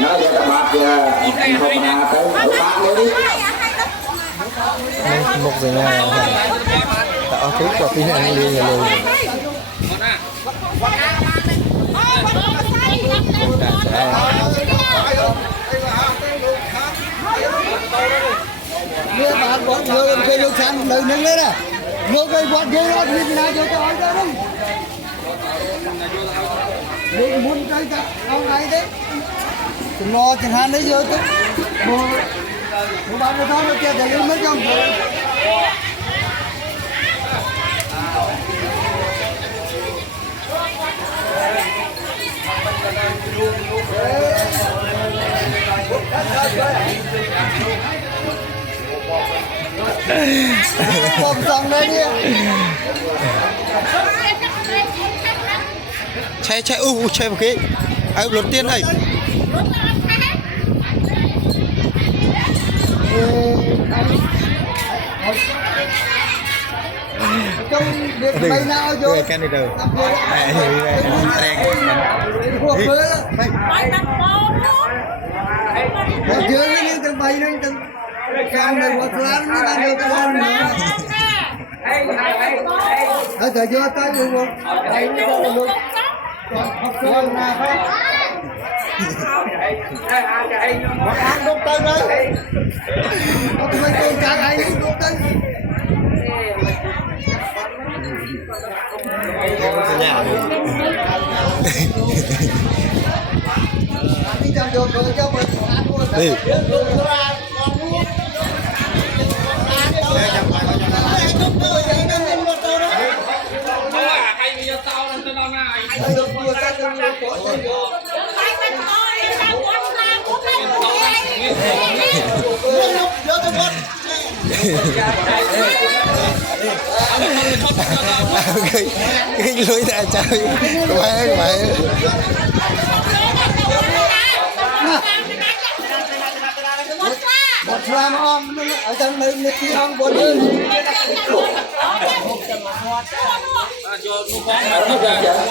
nó giờ các bạn không nào tới bạn đi một về nhà tạo thứ cho cái này liền là liền Dia bahan buat dia ke lu san lu nang le na. Lu ke buat dia lo ni na jo to ai đó. Lu muốn cái ta ông này đấy. Chúng lo chẳng hạn đấy vô tới. Bộ bạn nó thôi nó kia để lên mất không. Bom xong đây đi. chạy chạy một cái lột tiên này Trong việc bay nào vô cái này đâu chưa cái từng bay lên từng càng này một lần mới đang được con nữa ở thời chưa tới luôn luôn đây luôn học sinh là phải một ăn đốt tên đấy có mấy con cá này đốt tên đi cho được rồi cho mình ăn luôn đi cái lưới ta chơi các bạn một làm om ở trong đây một cái om bốn cho nó